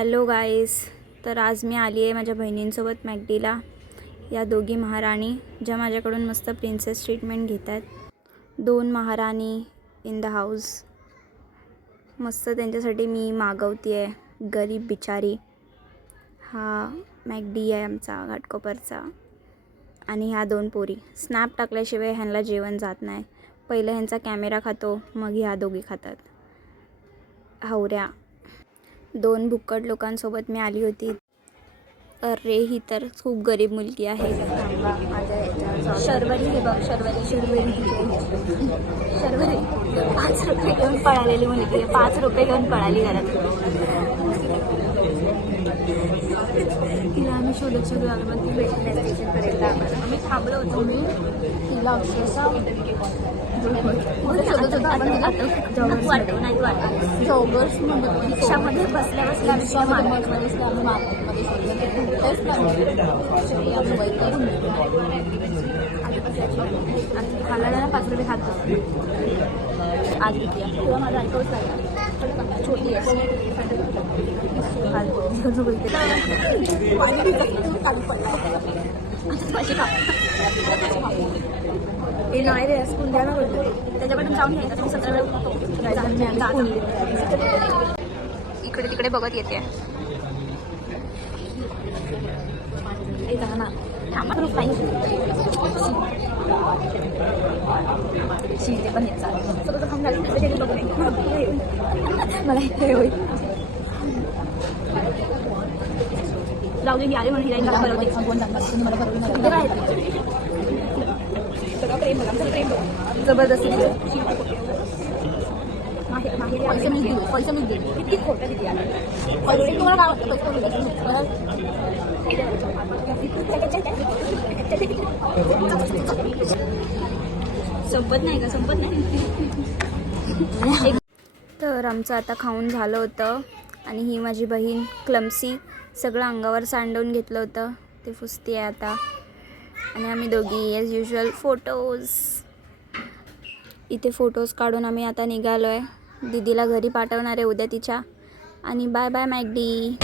Hello गाईस. तर आज मी आली आहे माझ्या बहिणींसोबत मॅकडीला. या दोघी महाराणी ज्या माझ्याकडून मस्त प्रिन्सेस ट्रीटमेंट घेत आहेत. 2 महाराणी इन द हाऊस. मस्त त्यांच्यासाठी मी मागवती आहे. गरीब बिचारी. हा मॅकडी आहे आमचा घाटकोपरचा. आणि ह्या 2 पोरी स्नॅप टाकल्याशिवाय ह्यांना जेवण जात नाही. पहिले ह्यांचा कॅमेरा खातो, मग ह्या दोघी खातात. हवऱ्या 2 भुक्कड लोकांसोबत मी आली होती. अरे ही तर खूप गरीब मुलगी आहे. शर्वरी हे बघ, शर्वरी 5 रुपये घेऊन पळालेली मुलगी आहे. 5 रुपये घेऊन पळाली घरात. तिला आम्ही शोधत आलो, मग ती भेटली स्टेशनपर्यंत. आम्ही थांबलो होतो. मी तिला अक्षरशः शोधत होतो. आपण तिला वाटतं नाही वाटतं जॉगर्स रिक्षामध्ये बसल्या बसल्या मार्केटमध्ये खायला 5 रुपये खातो. आज किंवा माझा अनुभव छोटी आहे. हे नाही रे, स्कूल द्या ना बोलतो. त्याच्याकडून जाऊन घ्यायचं. तुम्ही 17 वेळा इकडे तिकडे बघत येते. शिवते पण यायचा सगळं खाऊन झालं त्याच्यासाठी बघू नये. मला हे होईल. जाऊ दे, मी आले म्हणून हिला बरोबर मला जबरदस्ती पैसे मी दिले. किती खोटं किती आलं तुम्हाला संपत नाही का? संपत नाही. तर आमचं आता खाऊन झालं होतं. आणि ही माझी बहीण क्लम्सी सगळं अंगावर सांडवून घेतलं होतं. ते फुसती आहे आता. आणि आम्ही दोघी ॲज युजल फोटोज. इथे फोटोज काढून आम्ही आता निघालो आहे. दीदीला घरी पाठवणार आहे उद्या तिच्या. आणि बाय बाय मॅकडी.